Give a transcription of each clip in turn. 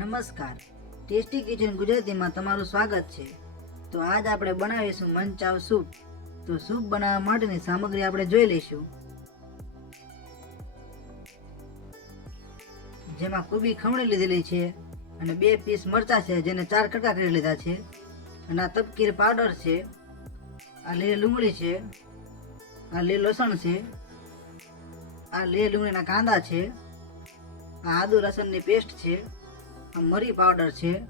નમસ્કાર. Tasty kitchen ગુજરાતીમાં તમારું સ્વાગત છે. તો આજ આપણે બનાવીશું મંચાવ સૂપ. તો સૂપ બનાવવા માટેની સામગ્રી આપણે જોઈ લઈશું. જેમાં કુબી ખમણી લીધેલી છે અને બે પીસ મરચા છે જેને ચાર કટકા કરી લીધા છે. અને આ તપકીર પાવડર છે. આ લીલી ડુંગળી છે. આ લીલું લસણ છે. આ લીલી ડુંગળીના કાંદા છે. આ આદુ લસણની પેસ્ટ છે. આ મરી પાવડર છે,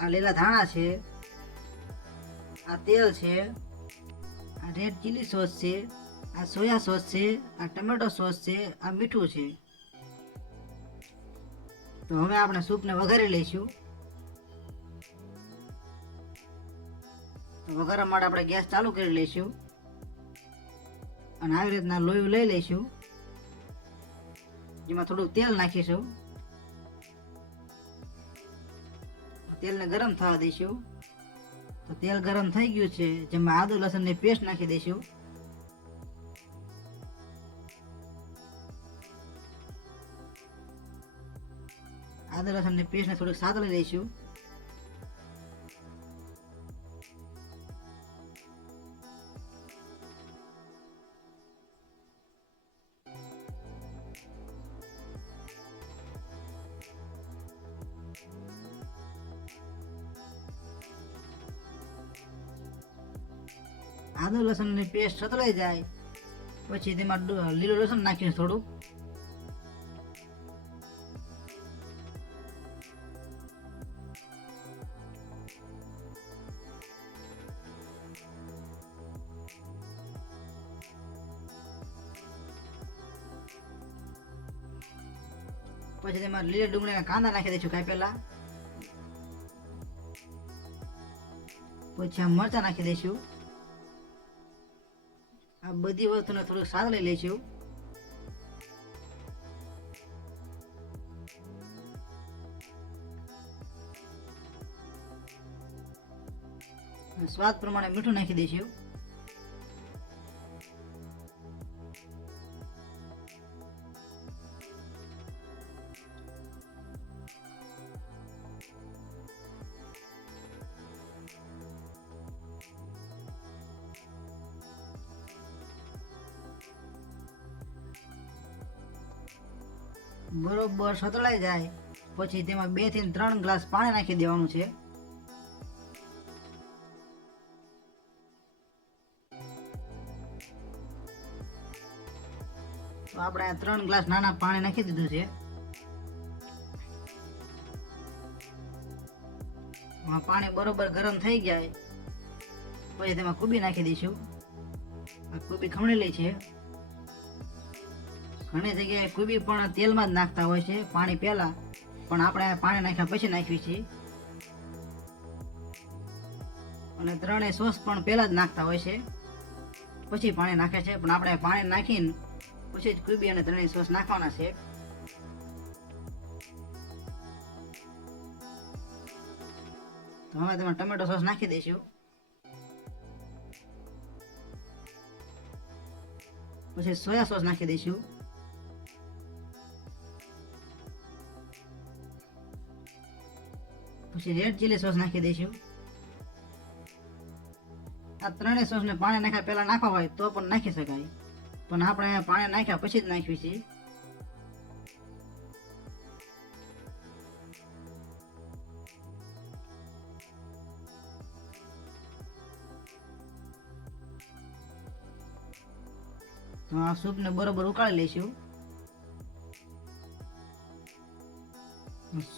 આ લીલા ધાણા છે, આ તેલ છે, આ રેડ ચીલી સોસ છે, આ સોયા સોસ છે, આ ટમેટો સોસ છે, આ મીઠું છે. તો હવે આપણે સૂપને વઘારી લઈશું. વઘારવા માટે આપણે ગેસ ચાલુ કરી લઈશું. અને આવી રીતના લોહી લઈ લઈશું. જેમાં થોડું તેલ નાખીશું. તેલને ગરમ થવા દઈશું. તો તેલ ગરમ થઈ ગયું છે, જેમાં આદુ લસણની પેસ્ટ નાખી દઈશું. આદુ લસણની પેસ્ટને થોડીક સાતળી દઈશું આદુ લસણની પેસ્ટ સતળાઈ જાય. પછી તેમાં લીલું લસણ નાખીને થોડું. પછી તેમાં લીલા ડુંગળીના કાંદા નાખી દઈશું ખાઈ પહેલા. પછી આ મરચા નાખી દઈશું. આ બધી વસ્તુને થોડુંક લઈ લઈશું સ્વાદ પ્રમાણે મીઠું નાખી દઈશું બરોબર સતળાઈ જાય. પછી તેમાં બેથી ત્રણ ગ્લાસ પાણી નાખી દેવાનું છે. તો આપણે ત્રણ ગ્લાસ નાના પાણી નાખી દીધું છે. પાણી બરોબર ગરમ થઈ જાય. પછી તેમાં કુબી નાખી દઈશું. આ કુબી ખમણેલી છે. ઘણી જગ્યાએ કુબી પણ તેલમાં જ નાખતા હોય છે, પાણી પહેલા. પણ આપણે પાણી નાખ્યા પછી નાખીએ છીએ. અને ત્રણેય સોસ પણ પહેલા જ નાખતા હોય છે. પછી પાણી નાખે છે, પણ આપણે પાણી નાખીને પછી જ કુબી અને ત્રણેય સોસ નાખવાના છે. તો હવે તમે ટમેટો સોસ નાખી દઈશું પછી સોયા સોસ નાખી દઈશું પછી રેડ ચીલી સોસ નાખી દઈશું. આ ત્રણેય સોસને પાણી નાખ્યા પહેલાં નાખવા હોય તો પણ નાખી શકાય. પણ આપણે પાણી નાખ્યા પછી જ નાખવી છે. તો આ સૂપને બરોબર ઉકાળી લઈશું.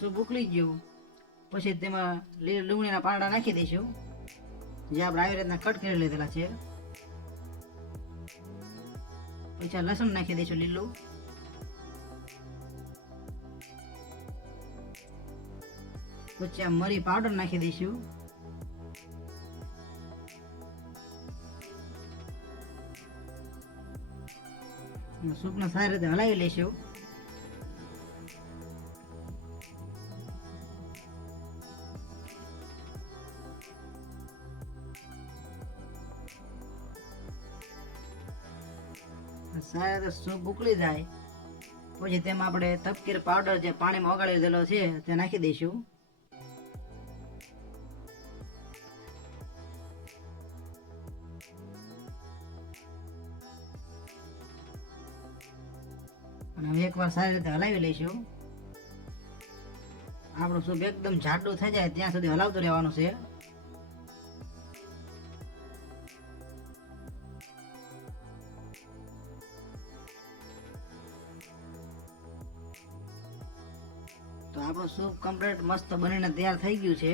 સૂપ ઉકળી ગયું. પછી તેમાં લીલ ડુંગળીના પાંદડા નાખી દઈશું. જે આપણે આવી રીતના કટ કરી લીધેલા છે. પછી આ લસણ નાખી દઈશું લીલું. પછી આ મરી પાવડર નાખી દઈશું. સૂપને સારી રીતે હલાવી લઈશું. સારી રીતે સૂપ ઉકળી જાય? પછી તેમાં આપણે તપકીર પાવડર જે પાણીમાં ઓગાળી દીધેલો છે, તે નાખી દઈશું. હવે એકવાર સારી રીતે હલાવી લઈશું. આપણું સૂપ એકદમ જાડું થઈ જાય, ત્યાં સુધી હલાવતું રહેવાનું છે. તો આપણો સૂપ કમ્પ્લીટ મસ્ત બનીને તૈયાર થઈ ગયું છે.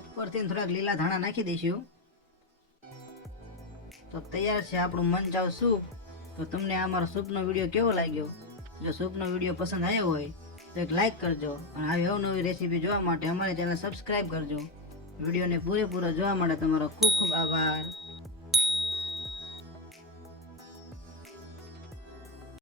ઉપરથી થોડાક લીલા ધાણા નાખી દઈશું. તો તૈયાર છે આપણું મનચાવ સૂપ. તો તમને અમારો સૂપનો વીડિયો કેવો લાગ્યો? જો સૂપનો વીડિયો પસંદ આવ્યો હોય તો એક લાઈક કરજો અને આવી અવનવી રેસીપી જોવા માટે અમારી ચેનલ સબસ્ક્રાઈબ કરજો. વિડીયોને પૂરેપૂરો જોવા માટે તમારો ખૂબ ખૂબ આભાર.